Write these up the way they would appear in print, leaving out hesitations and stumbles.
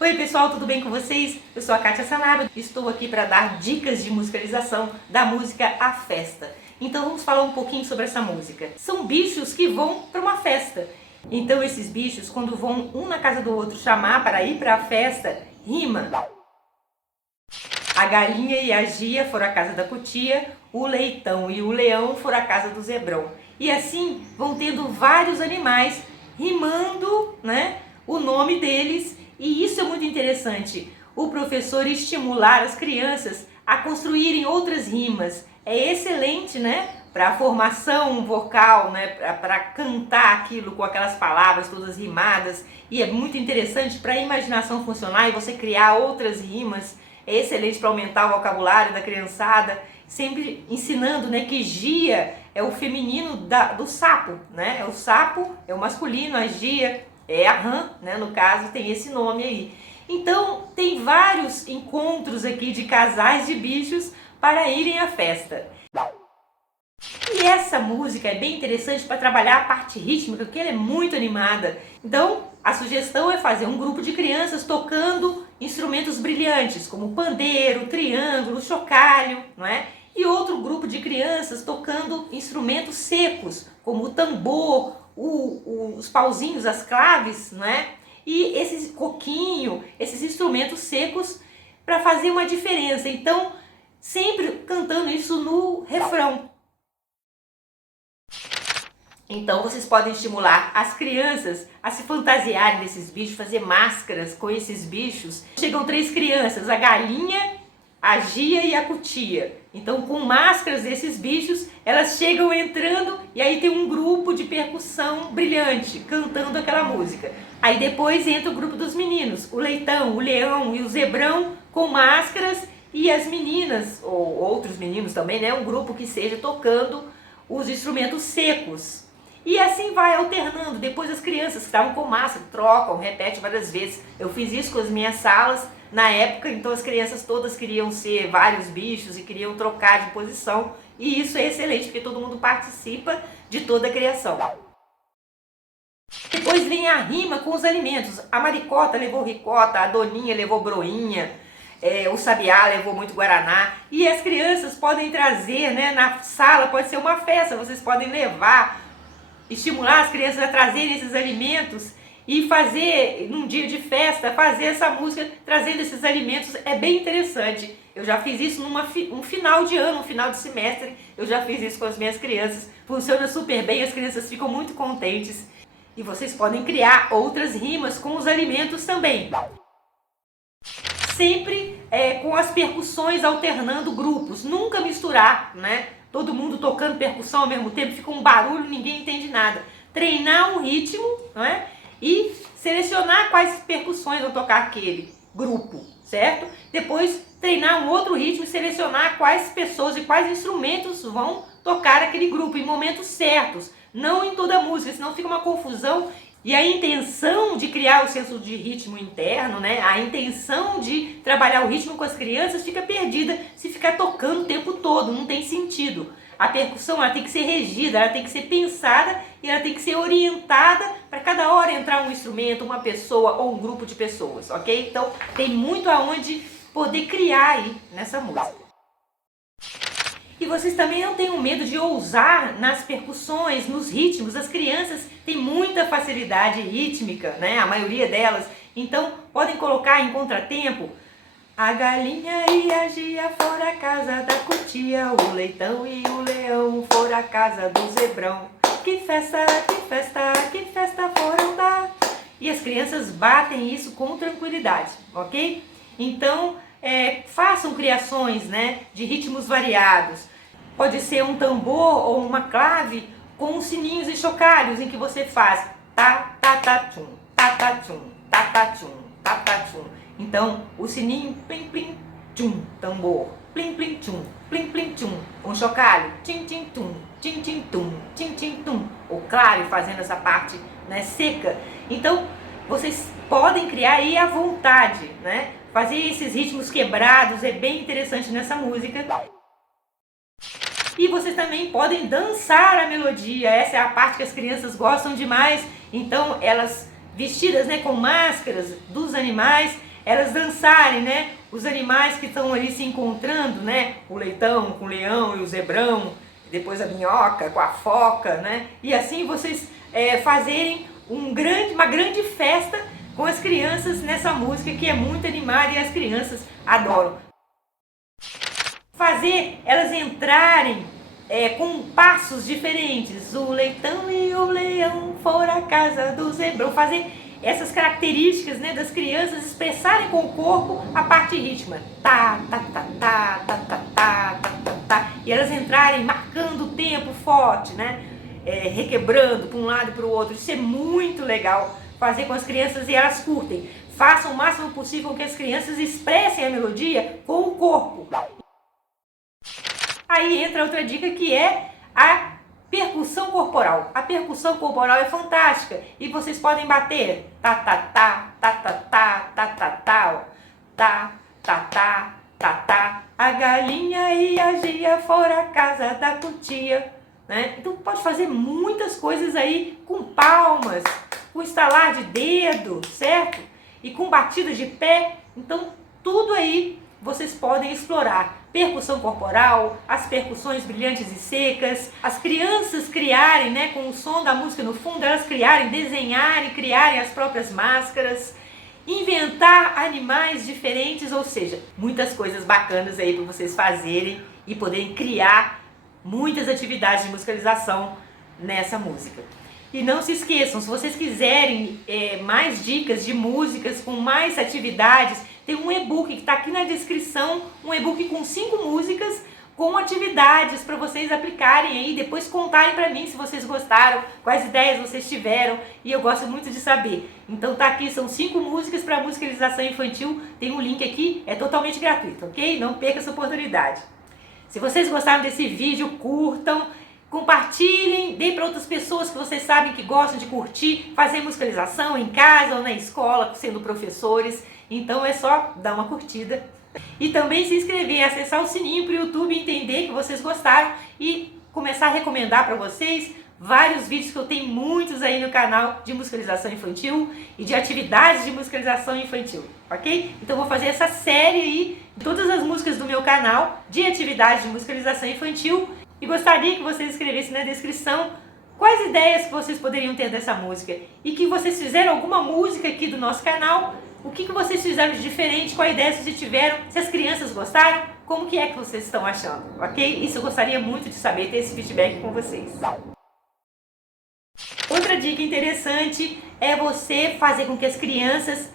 Oi pessoal, tudo bem com vocês? Eu sou a Kátia Sanabria, estou aqui para dar dicas de musicalização da música A Festa. Então vamos falar um pouquinho sobre essa música. São bichos que vão para uma festa. Então esses bichos, quando vão um na casa do outro chamar para ir para a festa, rima. A galinha e a Gia foram à casa da cutia, o leitão e o leão foram à casa do zebrão. E assim vão tendo vários animais rimando, né, o nome deles. E isso é muito interessante, o professor estimular as crianças a construírem outras rimas. É excelente, né, para a formação vocal, né, para cantar aquilo com aquelas palavras todas rimadas. E é muito interessante para a imaginação funcionar e você criar outras rimas. É excelente para aumentar o vocabulário da criançada, sempre ensinando, né, que Gia é o feminino do sapo, né? O sapo é o masculino, a Gia é a rã, né? No caso tem esse nome aí. Então tem vários encontros aqui de casais de bichos para irem à festa. E essa música é bem interessante para trabalhar a parte rítmica, porque ela é muito animada. Então a sugestão é fazer um grupo de crianças tocando instrumentos brilhantes, como pandeiro, triângulo, chocalho, não é? E outro grupo de crianças tocando instrumentos secos, como o tambor, os pauzinhos, as claves, não é? E esse coquinho, esses instrumentos secos para fazer uma diferença. Então, sempre cantando isso no refrão. Então vocês podem estimular as crianças a se fantasiarem desses bichos, fazer máscaras com esses bichos. Chegam 3 crianças, a galinha, a Gia e a cutia. Então com máscaras desses bichos, elas chegam entrando e aí tem um grupo de percussão brilhante, cantando aquela música. Aí depois entra o grupo dos meninos, o leitão, o leão e o zebrão com máscaras e as meninas, ou outros meninos também, né? Um grupo que seja tocando os instrumentos secos. E assim vai alternando. Depois as crianças que estavam com máscara trocam, repetem várias vezes. Eu fiz isso com as minhas salas na época, então as crianças todas queriam ser vários bichos e queriam trocar de posição. E isso é excelente, porque todo mundo participa de toda a criação. Depois vem a rima com os alimentos. A maricota levou ricota, a doninha levou broinha, o sabiá levou muito guaraná. E as crianças podem trazer, né, na sala, pode ser uma festa, vocês podem levar, estimular as crianças a trazerem esses alimentos e fazer, num dia de festa, fazer essa música trazendo esses alimentos. É bem interessante. Eu já fiz isso um final de ano, um final de semestre, eu já fiz isso com as minhas crianças. Funciona super bem, as crianças ficam muito contentes. E vocês podem criar outras rimas com os alimentos também. Sempre com as percussões alternando grupos, nunca misturar, né? Todo mundo tocando percussão ao mesmo tempo, fica um barulho, ninguém entende nada. Treinar um ritmo, não é? E selecionar quais percussões vão tocar aquele grupo, certo? Depois treinar um outro ritmo e selecionar quais pessoas e quais instrumentos vão tocar aquele grupo em momentos certos, não em toda a música, senão fica uma confusão. E a intenção de criar o senso de ritmo interno, né? A intenção de trabalhar o ritmo com as crianças fica perdida se ficar tocando o tempo todo, não tem sentido. A percussão ela tem que ser regida, ela tem que ser pensada e ela tem que ser orientada para cada hora entrar um instrumento, uma pessoa ou um grupo de pessoas, ok? Então tem muito aonde poder criar aí nessa música. E vocês também não tenham medo de ousar nas percussões, nos ritmos. As crianças têm muita facilidade rítmica, né? A maioria delas. Então, podem colocar em contratempo. A galinha e a Gia foram à casa da cutia, o leitão e o leão foram à casa do zebrão. Que festa, que festa, que festa foram dar. E as crianças batem isso com tranquilidade, ok? Então, façam criações, né, de ritmos variados. Pode ser um tambor ou uma clave com sininhos e chocalhos em que você faz tá, tá, tá, tchum, tá, tá, tchum, tá, tá, tchum, tá, tá, tchum. Então, o sininho, plim, plim, tchum, tambor, plim, plim, tchum, plim, plim, tchum. Um chocalho, tim, tim, tum, tim, tim, tum, tim, tim, tum. O clave fazendo essa parte, né, seca. Então, vocês podem criar aí à vontade, né? Fazer esses ritmos quebrados é bem interessante nessa música. E vocês também podem dançar a melodia, essa é a parte que as crianças gostam demais. Então elas vestidas, né, com máscaras dos animais, elas dançarem, né? Os animais que estão ali se encontrando, né? O leitão com o leão e o zebrão, depois a minhoca com a foca, né? E assim vocês fazerem uma grande festa com as crianças nessa música que é muito animada e as crianças adoram. Fazer elas entrarem com passos diferentes. O leitão e o leão foram à casa do zebrão. Fazer essas características, né, das crianças expressarem com o corpo a parte rítmica. Tá, tá, tá, tá, tá, tá, tá, tá, tá, tá. E elas entrarem marcando o tempo forte, né? Requebrando para um lado e para o outro. Isso é muito legal fazer com as crianças e elas curtem. Façam o máximo possível que as crianças expressem a melodia com o corpo. Aí entra outra dica que é a percussão corporal. A percussão corporal é fantástica e vocês podem bater tá tá tá tá tá tá tá tá tá tá tá tá tá tá. A galinha e a gia foram à casa da cutia, né? Então pode fazer muitas coisas aí com palmas, com estalar de dedo, certo? E com batida de pé. Então tudo aí vocês podem explorar. Percussão corporal, as percussões brilhantes e secas, as crianças criarem, né, com o som da música no fundo, elas criarem, desenharem, criarem as próprias máscaras, inventar animais diferentes, ou seja, muitas coisas bacanas aí para vocês fazerem e poderem criar muitas atividades de musicalização nessa música. E não se esqueçam, se vocês quiserem mais dicas de músicas com mais atividades, tem um e-book que está aqui na descrição, um e-book com 5 músicas, com atividades para vocês aplicarem aí, depois contarem para mim se vocês gostaram, quais ideias vocês tiveram, e eu gosto muito de saber. Então tá aqui, são 5 músicas para musicalização infantil, tem um link aqui, é totalmente gratuito, ok? Não perca essa oportunidade. Se vocês gostaram desse vídeo, curtam, compartilhem, deem para outras pessoas que vocês sabem que gostam de curtir, fazer musicalização em casa ou na escola, sendo professores. Então é só dar uma curtida. E também se inscrever, acessar o sininho para o YouTube, entender que vocês gostaram e começar a recomendar para vocês vários vídeos que eu tenho muitos aí no canal de musicalização infantil e de atividades de musicalização infantil, ok? Então vou fazer essa série aí, todas as músicas do meu canal de atividades de musicalização infantil. E gostaria que vocês escrevessem na descrição quais ideias que vocês poderiam ter dessa música. E que vocês fizeram alguma música aqui do nosso canal. O que vocês fizeram de diferente, qual ideia vocês tiveram, se as crianças gostaram, como que é que vocês estão achando, ok? Isso eu gostaria muito de saber, ter esse feedback com vocês. Outra dica interessante é você fazer com que as crianças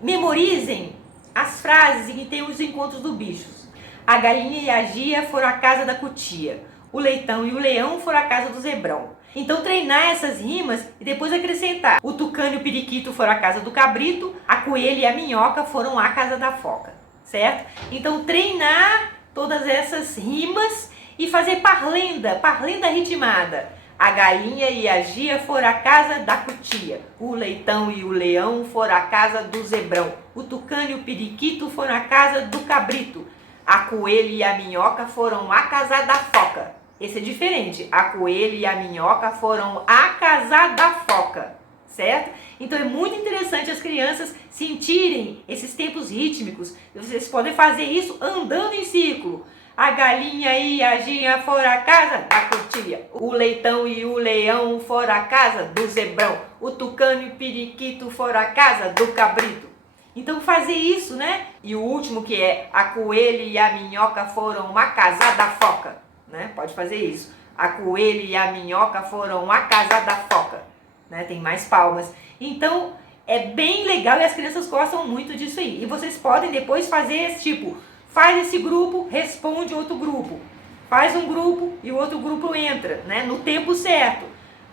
memorizem as frases em que tem os encontros do bichos. A galinha e a gia foram à casa da cutia. O leitão e o leão foram à casa do zebrão. Então treinar essas rimas e depois acrescentar. O tucano e o periquito foram à casa do cabrito, a coelha e a minhoca foram à casa da foca, certo? Então treinar todas essas rimas e fazer parlenda ritmada. A galinha e a gia foram à casa da cutia. O leitão e o leão foram à casa do zebrão. O tucano e o periquito foram à casa do cabrito. A coelha e a minhoca foram à casa da foca. Esse é diferente. A coelha e a minhoca foram à casa da foca, certo? Então é muito interessante as crianças sentirem esses tempos rítmicos. Vocês podem fazer isso andando em círculo. A galinha e a gia foram à casa da cutia. O leitão e o leão foram à casa do zebrão. O tucano e o periquito foram à casa do cabrito. Então fazer isso, né? E o último que é a coelha e a minhoca foram à casa da foca, né? Pode fazer isso. A coelha e a minhoca foram à casa da foca, né? Tem mais palmas. Então é bem legal e as crianças gostam muito disso aí. E vocês podem depois fazer esse tipo, faz esse grupo, responde outro grupo. Faz um grupo e o outro grupo entra, né? No tempo certo.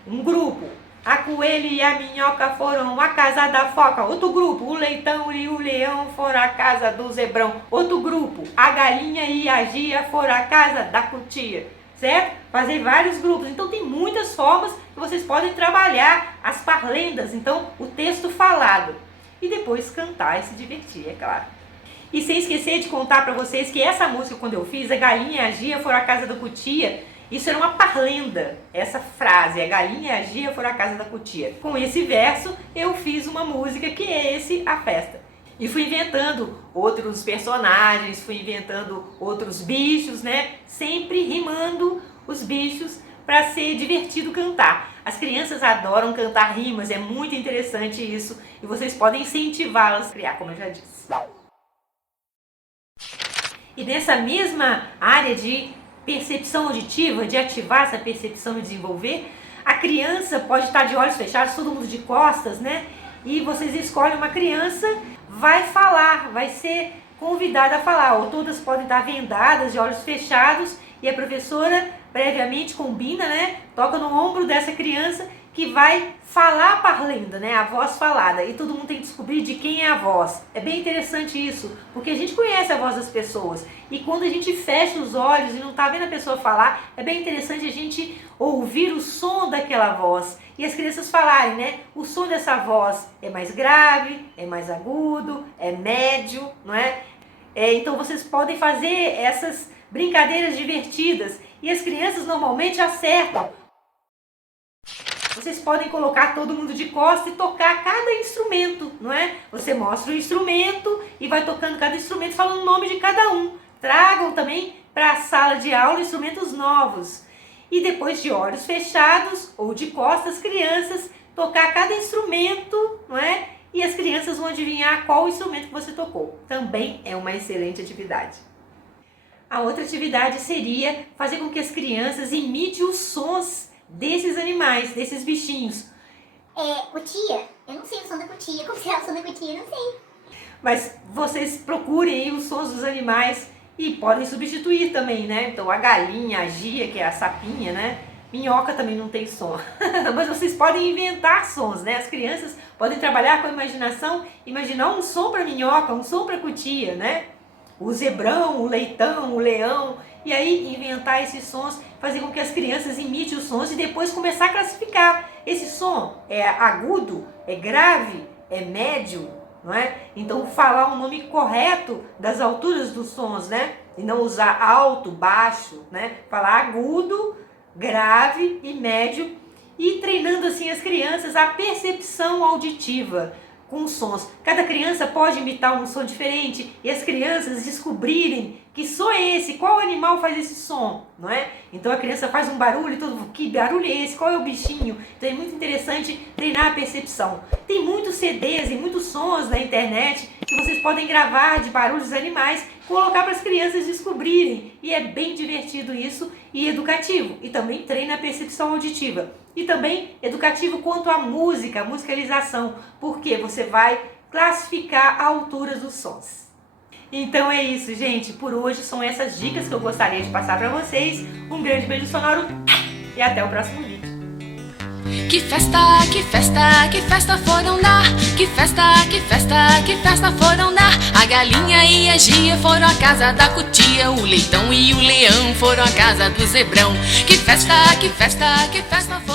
Um grupo. A coelha e a minhoca foram à casa da foca. Outro grupo. O leitão e o leão foram à casa do zebrão. Outro grupo. A galinha e a gia foram à casa da cutia. Certo? Fazer vários grupos. Então tem muitas formas que vocês podem trabalhar as parlendas. Então o texto falado. E depois cantar e se divertir, é claro. E sem esquecer de contar para vocês que essa música, quando eu fiz, a galinha e a gia foram à casa da cutia, isso era uma parlenda, essa frase, a galinha e a gia foram à casa da cutia. Com esse verso, eu fiz uma música que é esse, a festa. E fui inventando outros personagens, fui inventando outros bichos, né? Sempre rimando os bichos para ser divertido cantar. As crianças adoram cantar rimas, é muito interessante isso. E vocês podem incentivá-las a criar, como eu já disse. E nessa mesma área de percepção auditiva, de ativar essa percepção e desenvolver, a criança pode estar de olhos fechados, todo mundo de costas, né? E vocês escolhem uma criança, vai falar, vai ser convidada a falar, ou todas podem estar vendadas, de olhos fechados, e a professora previamente combina, né? Toca no ombro dessa criança que vai falar a parlenda, né? A voz falada, e todo mundo tem que descobrir de quem é a voz. É bem interessante isso, porque a gente conhece a voz das pessoas, e quando a gente fecha os olhos e não está vendo a pessoa falar, é bem interessante a gente ouvir o som daquela voz, e as crianças falarem, né? O som dessa voz é mais grave, é mais agudo, é médio, não é? Então vocês podem fazer essas brincadeiras divertidas, e as crianças normalmente acertam. Vocês podem colocar todo mundo de costas e tocar cada instrumento, não é? Você mostra o instrumento e vai tocando cada instrumento, falando o nome de cada um. Tragam também para a sala de aula instrumentos novos. E depois, de olhos fechados ou de costas, crianças tocar cada instrumento, não é? E as crianças vão adivinhar qual instrumento que você tocou. Também é uma excelente atividade. A outra atividade seria fazer com que as crianças imitem os sons desses animais, desses bichinhos. Cutia? Eu não sei o som da cutia. Como será o som da cutia? Eu não sei. Mas vocês procurem aí os sons dos animais e podem substituir também, né? Então a galinha, a gia, que é a sapinha, né? Minhoca também não tem som. Mas vocês podem inventar sons, né? As crianças podem trabalhar com a imaginação, imaginar um som para minhoca, um som para cutia, né? O zebrão, o leitão, o leão, e aí inventar esses sons, fazer com que as crianças imitem os sons e depois começar a classificar. Esse som é agudo, é grave, é médio, não é? Então falar o nome correto das alturas dos sons, né? E não usar alto, baixo, né? Falar agudo, grave e médio, e treinando assim as crianças a percepção auditiva com os sons. Cada criança pode imitar um som diferente e as crianças descobrirem que som é esse, qual animal faz esse som, não é? Então a criança faz um barulho e todo mundo, que barulho é esse? Qual é o bichinho? Então é muito interessante treinar a percepção. Tem muitos CDs e muitos sons na internet que vocês podem gravar de barulhos dos animais, colocar para as crianças descobrirem, e é bem divertido isso e educativo, e também treina a percepção auditiva. E também educativo quanto à música, a musicalização, porque você vai classificar a altura dos sons. Então é isso, gente. Por hoje são essas dicas que eu gostaria de passar para vocês. Um grande beijo sonoro e até o próximo vídeo. Que festa, que festa, que festa foram dar. Que festa, que festa, que festa foram dar. A galinha e a gia foram à casa da cutia. O leitão e o leão foram à casa do zebrão. Que festa, que festa, que festa foram